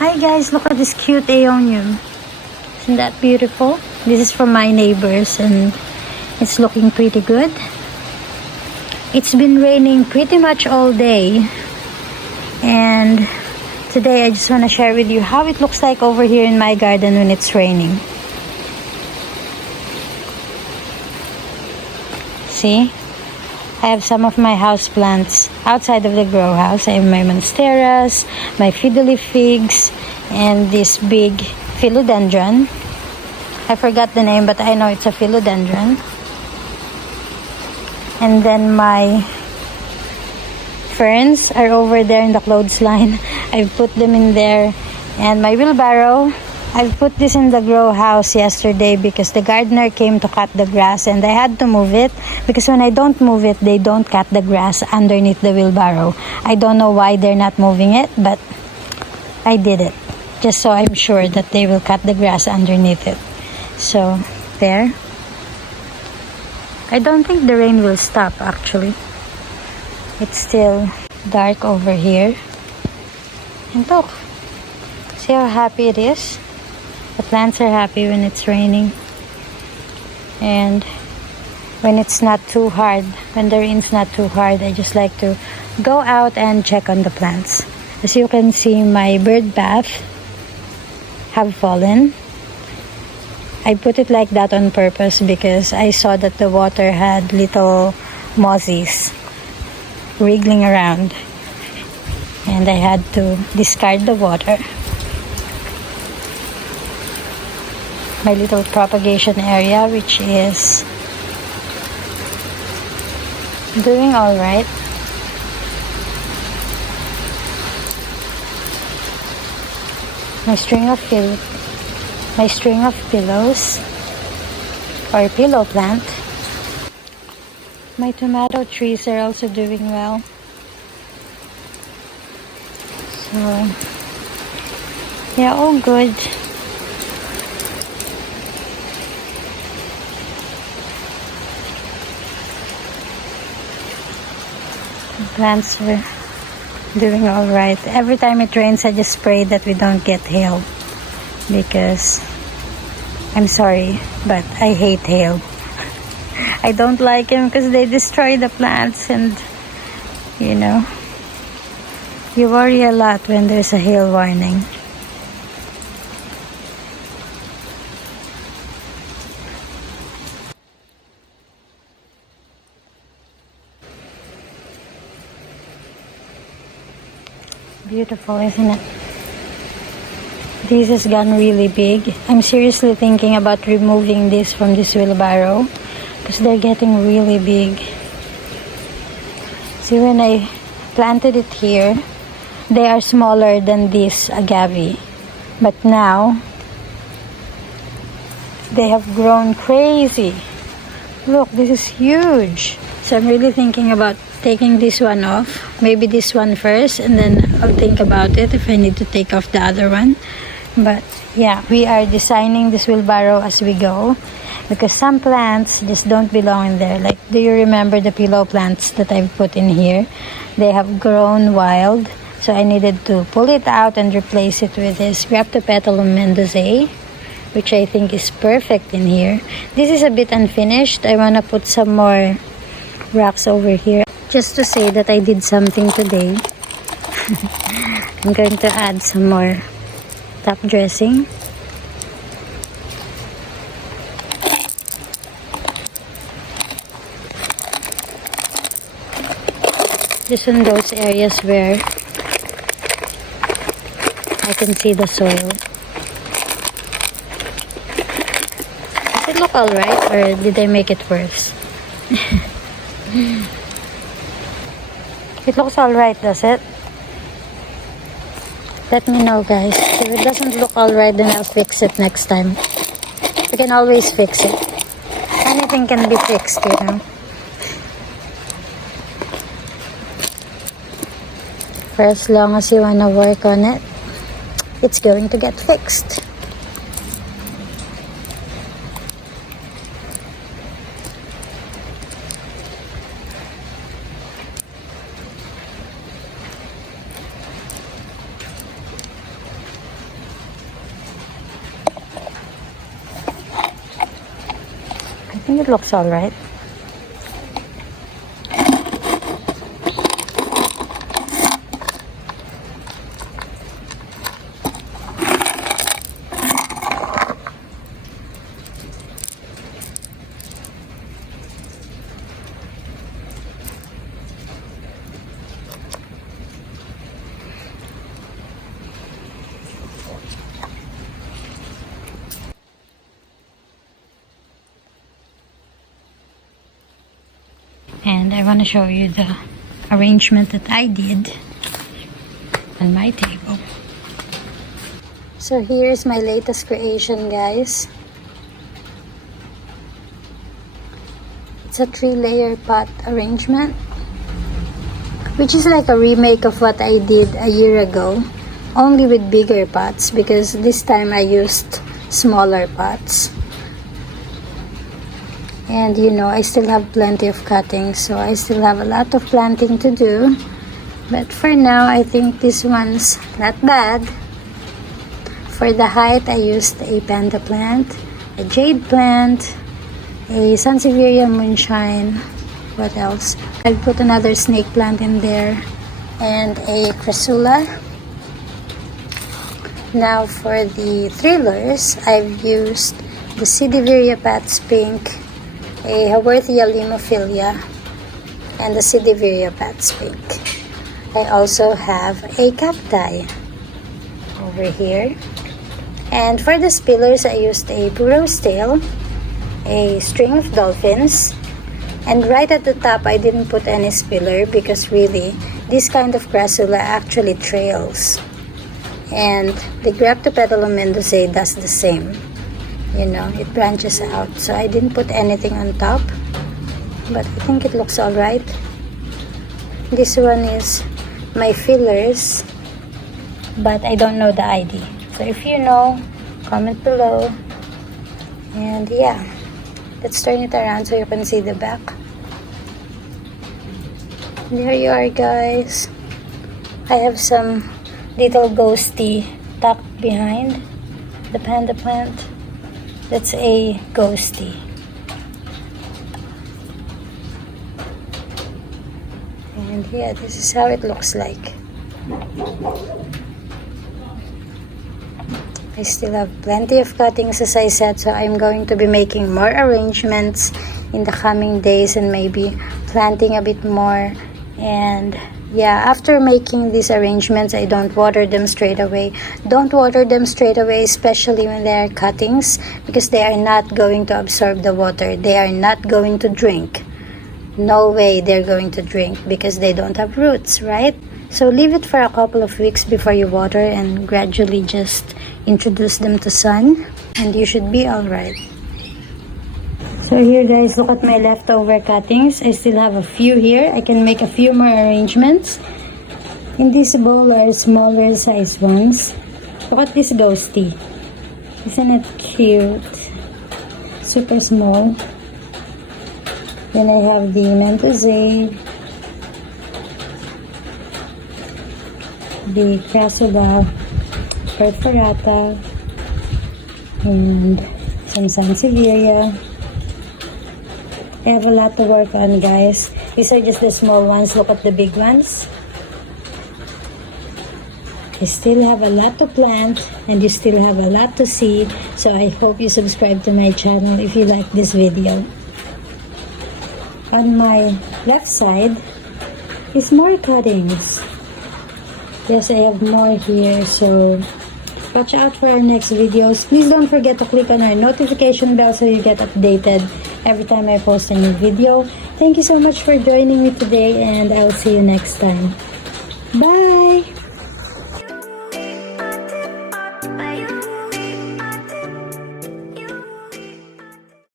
Hi guys, look at this cute aeonium. Isn't that beautiful? This is from my neighbors and it's looking pretty good. It's been raining pretty much all day, and today I just want to share with you how it looks like over here in my garden when it's raining. See? I have some of my house plants outside of the grow house. I have my monsteras, my fiddly figs, and this big philodendron. I forgot the name, but I know it's a philodendron. And then my ferns are over there in the clothesline. I've put them in there. And my wheelbarrow, I've put this in the grow house yesterday because the gardener came to cut the grass and I had to move it, because when I don't move it, they don't cut the grass underneath the wheelbarrow. I don't know why they're not moving it, but I did it just so I'm sure that they will cut the grass underneath it. So there. I don't think the rain will stop actually. It's still dark over here. And look, see how happy it is? The plants are happy when it's raining. And when it's not too hard, when the rain's not too hard, I just like to go out and check on the plants. As you can see, my bird bath have fallen. I put it like that on purpose because I saw that the water had little mozzies wriggling around, and I had to discard the water. My little propagation area, which is doing all right. My string of pillows, or pillow plant. My tomato trees are also doing well. So yeah, all good. The plants are doing all right. Every time it rains, I just pray that we don't get hail, because I'm sorry, but I hate hail. I don't like them because they destroy the plants, and you know, you worry a lot when there's a hail warning. Beautiful, isn't it? This has gone really big. I'm seriously thinking about removing this from this wheelbarrow because they're getting really big. See, when I planted it here, they are smaller than this agave. But now, they have grown crazy. Look, this is huge. So I'm really thinking about taking this one off. Maybe this one first, and then I'll think about it if I need to take off the other one. But yeah, we are designing this wheelbarrow as we go, because some plants just don't belong in there. Like, do you remember the pillow plants that I've put in here? They have grown wild, so I needed to pull it out and replace it with this Graptopetalum mendozae, which I think is perfect in here. This is a bit unfinished. I want to put some more rocks over here just to say that I did something today. I'm going to add some more top dressing. Just in those areas where I can see the soil. Does it look alright, or did I make it worse? It looks alright, does it? Let me know, guys. If it doesn't look alright, then I'll fix it next time. We can always fix it. Anything can be fixed, you know. For as long as you wanna work on it, it's going to get fixed. think it looks alright. And I want to show you the arrangement that I did on my table. So here's my latest creation, guys. It's a 3-layer pot arrangement, which is like a remake of what I did a year ago, only with bigger pots, because this time I used smaller pots. And you know, I still have plenty of cuttings, so I still have a lot of planting to do. But for now, I think this one's not bad. For the height, I used a panda plant, a jade plant, a Sansevieria moonshine. What else? I put another snake plant in there, and a crassula. Now for the thrillers, I've used the Sansevieria Pats Pink, a Haworthia Limophilia, and the Sansevieria Pats Pink. I also have a cacti over here. And for the spillers, I used a burrow's tail, a string of dolphins, and right at the top, I didn't put any spiller because really, this kind of crassula actually trails. And the Graptopetalum mendozae does the same. You know, it branches out, so I didn't put anything on top, but I think it looks alright. This one is my fillers, but I don't know the ID, so if you know, comment below. And yeah, let's turn it around so you can see the back. There you are, guys. I have some little ghosty tucked behind the panda plant. That's a ghosty. And yeah, this is how it looks like. I still have plenty of cuttings, as I said, so I'm going to be making more arrangements in the coming days and maybe planting a bit more. And yeah, after making these arrangements, I don't water them straight away. Don't water them straight away, especially when they are cuttings, because they are not going to absorb the water. They are not going to drink. No way they're going to drink because they don't have roots, right? So leave it for a couple of weeks before you water and gradually just introduce them to sun, and you should be alright. So here, guys, look at my leftover cuttings. I still have a few here. I can make a few more arrangements. In this bowl are smaller size ones. Look at this ghosty. Isn't it cute? Super small. Then I have the mendozae, the crassula perforata, and some Sansevieria. I have a lot to work on, guys. These are just the small ones. Look at the big ones. I still have a lot to plant and you still have a lot to see. So I hope you subscribe to my channel if you like this video. On my left side is more cuttings. Yes, I have more here. So watch out for our next videos. Please don't forget to click on our notification bell so you get updated every time I post a new video. Thank you so much for joining me today, and I'll see you next time. Bye!